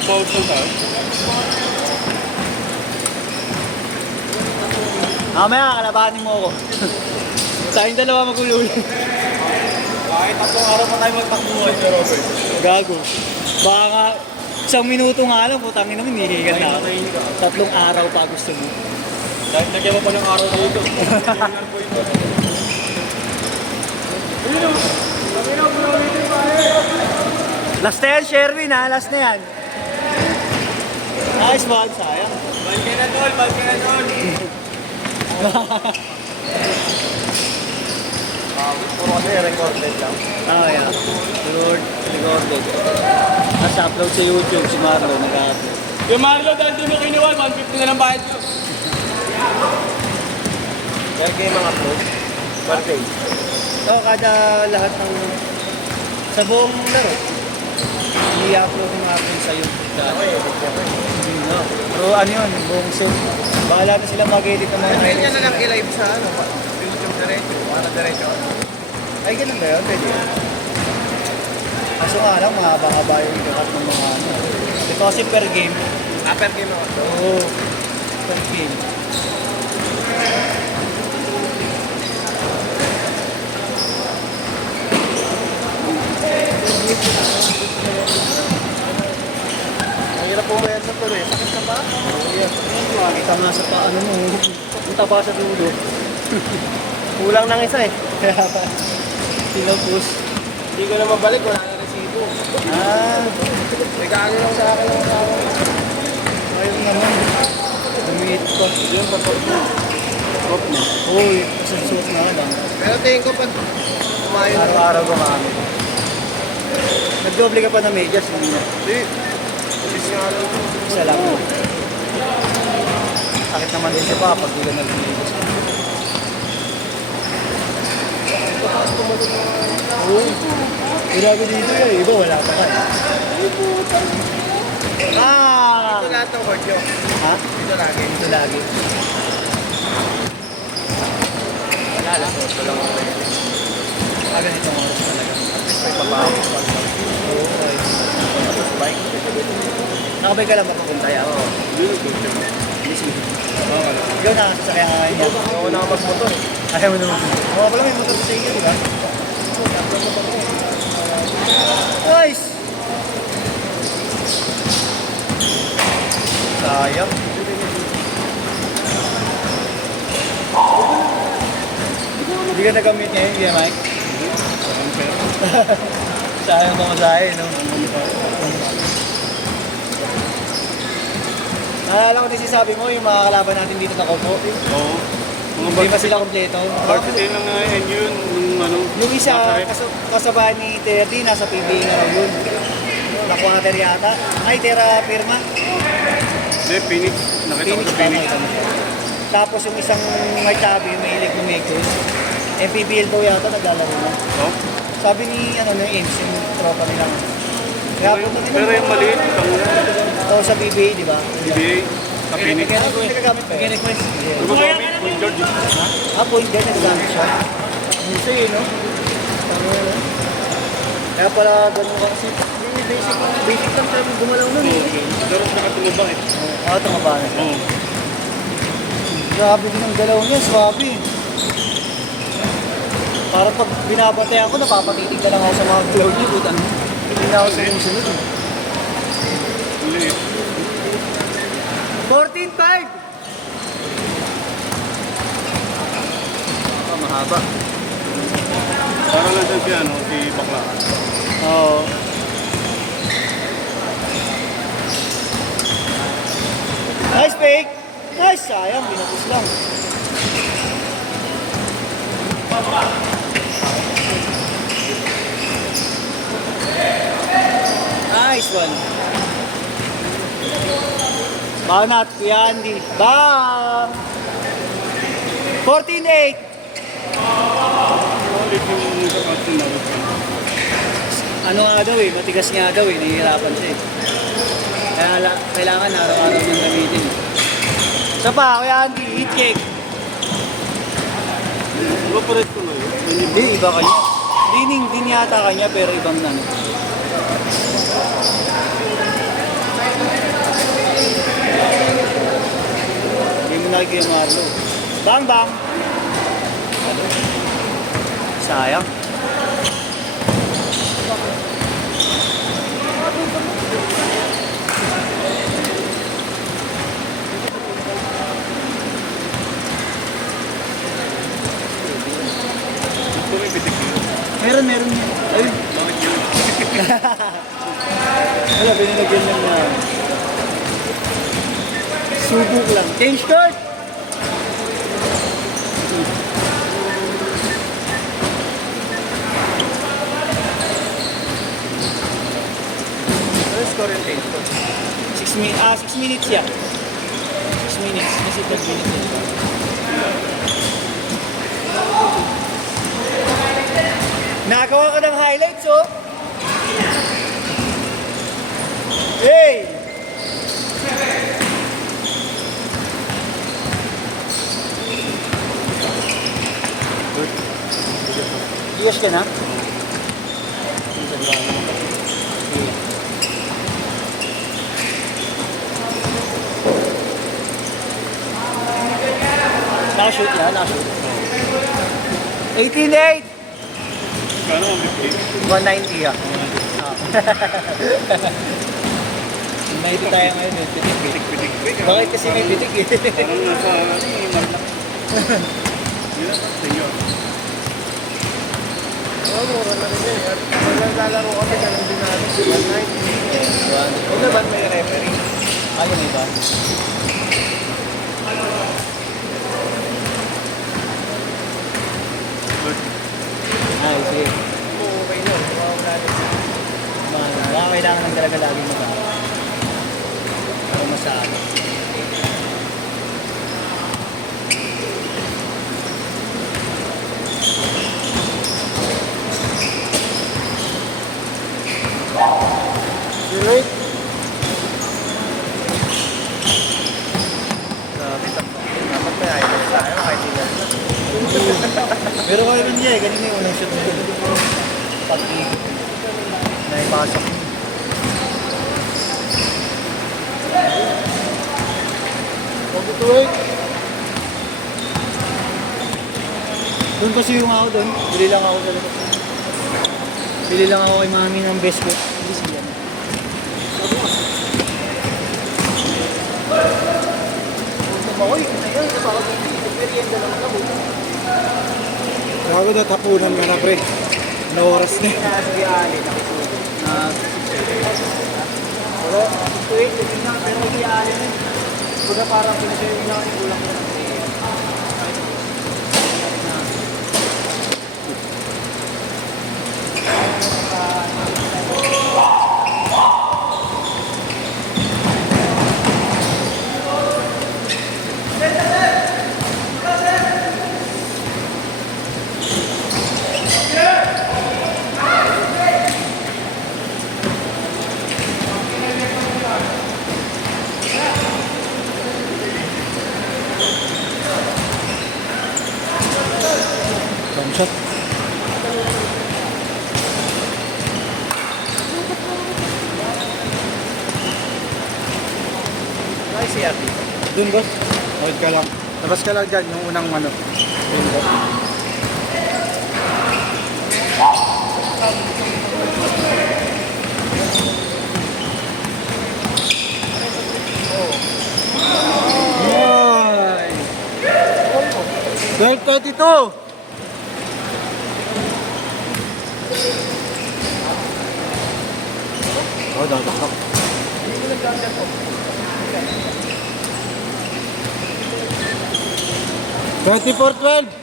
About na tayo. Mamaya, kalabanin mo ako. Tayong dalawa magululi. Kahit tatlong araw pa tayo magtakbuhan ni Robert. Gago. Baka nga, isang minuto nga lang, putangin naman, hinihigan na ako. 3 araw pa gusto mo. Dahil nagyan mo pa ng araw dito. Last na yan, Sherwin ha, last na yan. Nice one, sayang. Balke na tol, balke na tol. Puro kasi recorded lang. Ah, yeah. Recorded. Tapos upload sa YouTube, si Marlo, nag-upload. Yung Marlo, dahil di mo kinuha, 150 na lang bayad ko. Kaya kayo mga upload? Per day? So, kada lahat ng sa buong laro, i-upload ng akin sa YouTube. Ako eh, edit niya ko eh. No. Pero ano yun, buong set. Bahala na sila mag-edit ng mga Pwede niya na lang i-live sa ano pa? YouTube diretso, para diretso. Ay, ganun ba yun? Pwede yun. Kaso nga lang, mahaba-haba yung ikakat ng mga ano. Ito kasi per game. Per game ako. Oo. Per game. Ang hirap pumayad sa tuloy. Sakit ka ba? Yeah. Makikita nga sa paano mo. Ang taba sa dulo. Kulang ng isa eh. Kaya pa. Tinapos. Hindi ko na mabalik, wala na resibo. Ah. Regalo lang sa akin ng asawa. Ayun naman. Lumiit pa. Yun, papag mo. Off na. Uy, susuot na lang. Pero tingin ko pag kumain na. Araw-araw gumamit. Nagdoble ka pa ng medyas, hindi na. Hindi. Pulis nga lang. Isa lang. Sakit naman din siya pa pag di ka nag-medyas. Oo. Grabe dito yan. Iba wala pa ka. Ah! Ito lahat ng court nyo. Ha? Ito lagi. Ito lagi. Wala lang. Ito lang ako. Ah, ganitong oras talaga. May papawis pa. Oo. Ay. Tapos bike. Nakabay ka lang ba papunta yan? Oo. Ikaw nakasasakyan ka niya. Oo na ako magmotor. Ayaw mo naman. Oo, pala may motor sa iyo, di ba? Nice! Sayang. Hindi ka nagamit ngayon, di ba, Mike? Sayang pa masahe, no? Naalala ko din sinasabi mo, yung mga kalaban natin dito na Kopo. Oo. Hindi pa sila kompleto. Varsity lang na yun. Yung ano. Yung isa, kasaba ni Terry, nasa PBA na raw yun. Na-quarter yata. Ay, Terra Firma. Hindi, Phoenix. Nakita ko sa Phoenix. Tapos yung isang Marchabi, may ilig ng Megos. MPBL daw yata, naglalaro na. Oo. Sabi ni, ano, ng Ames, yung tropa nilang. Kaya punta nila. Pero yung maliit, itong Oo, sa PBA, di ba? PBA, sa Phoenix. Kaya nagagamit pa yun. Gumagamit, Point George. Ah, point din, nagagamit siya. Musa yun, no? Tama yun, no? Kaya pala, ganun ka kasi. Yung basic lang tayo gumalaw nun. Pero nakatumubang eh. Oo, tumaba na siya. Oo. Grabe din ang galaw niya, swabe. Parang pag binabatay ako, napapatitig na lang ako sa mga galaw niya. Butan. Hindi na ako sumusunod. Maliit. 14-5! Mahaba. Parang lang si ano, si Bakla. Oo. Nice fake! Nice! Sayang, binapos lang. Nice one. Banat, Kuya Andy. Bang! 14-8. Ulit yung kapatid na. Ano nga daw eh, matigas nga daw eh, nahihirapan siya eh. Kaya kailangan araw-araw niyang gamitin. Isa pa, Kuya Andy, hit cake. Evaporate ko na yun. Hindi, iba kanya. Hindi yata kanya, pero ibang ano. Hindi mo nakikita yung Marlo. Bang bang! Sayang. Pumipitik yun. Meron. Ayun. Bakit yun? Wala, binilagyan lang na. Subok lang. Change card! Ano score yung taste ko? 6 minutes yan. 6 minutes. Kasi 12 minutes yan. Nagawa ko ng highlights, oh! Hey! Iyos ka na? Nakashoot na, nakashoot. 18-8! Kano ang bibig? 190 ah. May ito tayo ngayon eh, pitik. Pitik-pitik. Bakit kasi may pitik eh? Parang nasa ano eh, marlak. Yun ang senyor. Oo, mura na rin yan. Pag naglalaro kami, ganun din natin. 190. Ano ba may referee? Ayun may ba? Ay, sige. Okay na. Wala na. Baka kailangan ng talaga lagi mo ba? Para masabi. Deloitte. Dapat may ayaw tayo kahit ilan na. Pero kaya rin niya eh, kanina yung unang shot mo. Pag-ikot. Naipasok. Pag-tuwid. Doon kasi yung ako doon. Bili lang ako sa labas. Bili lang ako kay mami ng best food. Hindi siya. Uy, ayun, kapag merienda lang ako. Bago na tapunan ka na, pre. Na oras na. Sige, Ali, nakitulog. Pero, wait, hindi na, pero hindi Ali na. Baga parang pinasayang lang yung ulang ko. Kamshot. Ay, si Ate. Dun, boss. Wait ka lang. Labas ka lang dyan, yung unang ano. Dun, boss. Ay! 12:32! Oh, dadakak. 24-12.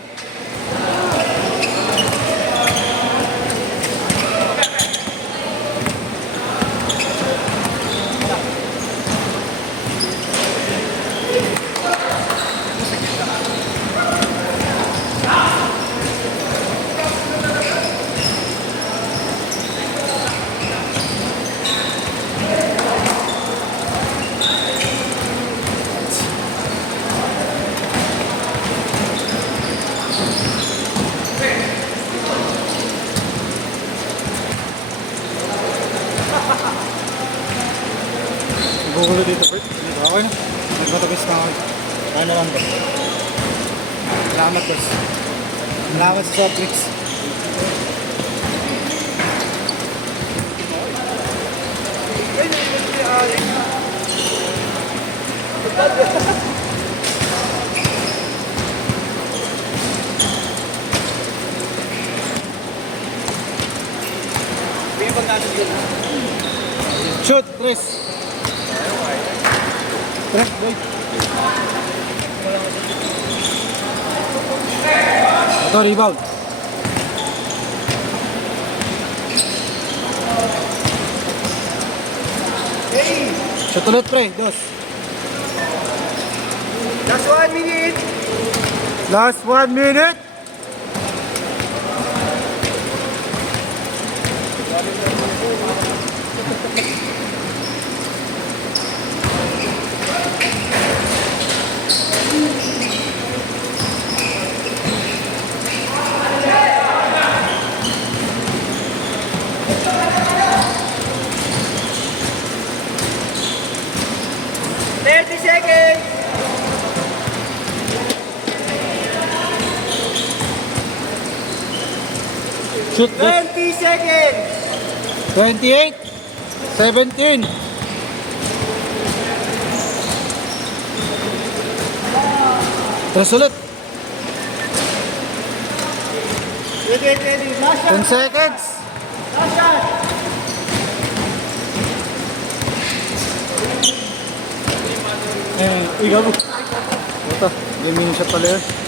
Gugulo dito, Bert. Okay na. Nagmatagis na ako. Ano lang to? Salamat, boss. Salamat sa soft drinks. May pag natin yun. Shoot, Chris. Chris, wait. Ito, rebound. Shoot ulit, pre. Dos. Last 1 minute. Last 1 minute. Shoot, Dos. 20 seconds. 28. 17. Tres ulit. Ready. Last 10 seconds. shot. Uy, gago. Ito, gaming shot pala yun.